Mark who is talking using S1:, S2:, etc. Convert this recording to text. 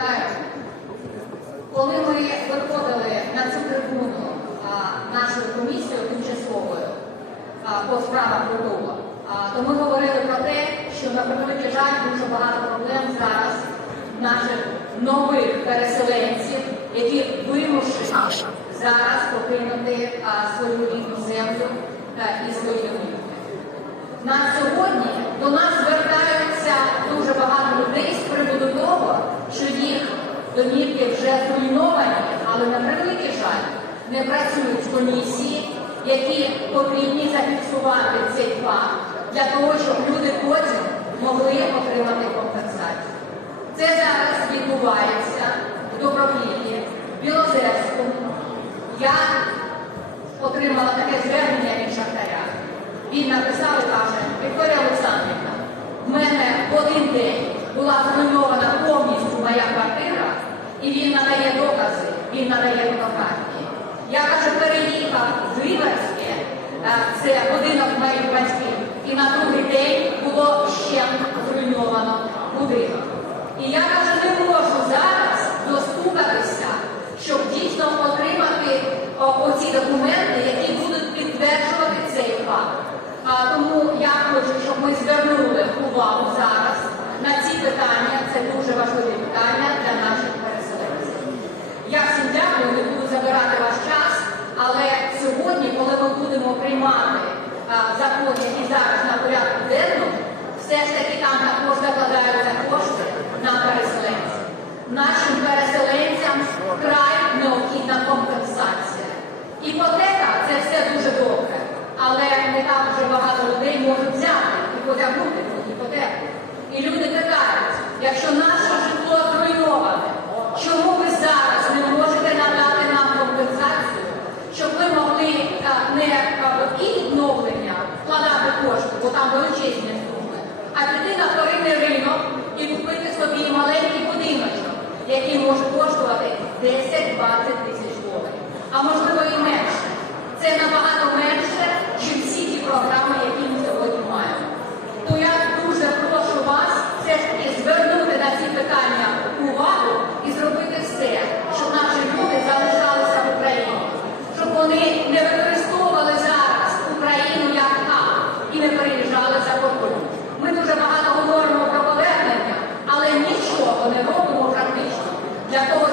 S1: Вітаю. Коли ми виходили на цю трибуну нашою комісією тимчасовою по справах притулу, а, то ми говорили про те, що на превеликий жаль дуже багато проблем зараз наших нових переселенців, які вимушені зараз покинути свою рідну землю та і свої домівки. На сьогодні до нас звертаються дуже багато людей з приводу того, що їх домівки вже зруйновані, але на превеликий жаль не працюють комісії, які повинні зафіксувати цей факт для того, щоб люди потім могли отримати компенсацію. Це зараз відбувається в Добропіллі, в Білозерському. Я отримала таке звернення від шахтаря. Він написав і каже, Вікторія Олександрівна, в мене один день надає фотографії. Я каже, переїхав з Ріверське, е, це будинок моїх батьків, і на другий день було ще зруйновано будинок. І я каже, не можу зараз достукатися, щоб дійсно отримати оці документи, які будуть підтверджувати цей факт. А, тому da compensácia. E poder а можливо і менше. Це набагато менше, ніж всі ті програми, які ми сьогодні маємо. То я дуже прошу вас все ж таки звернути на ці питання увагу і зробити все, щоб наші люди залишалися в Україні, щоб вони не використовували зараз Україну як хаб і не переїжджали за кордон. Ми дуже багато говоримо про повернення, але нічого не робимо практично для того.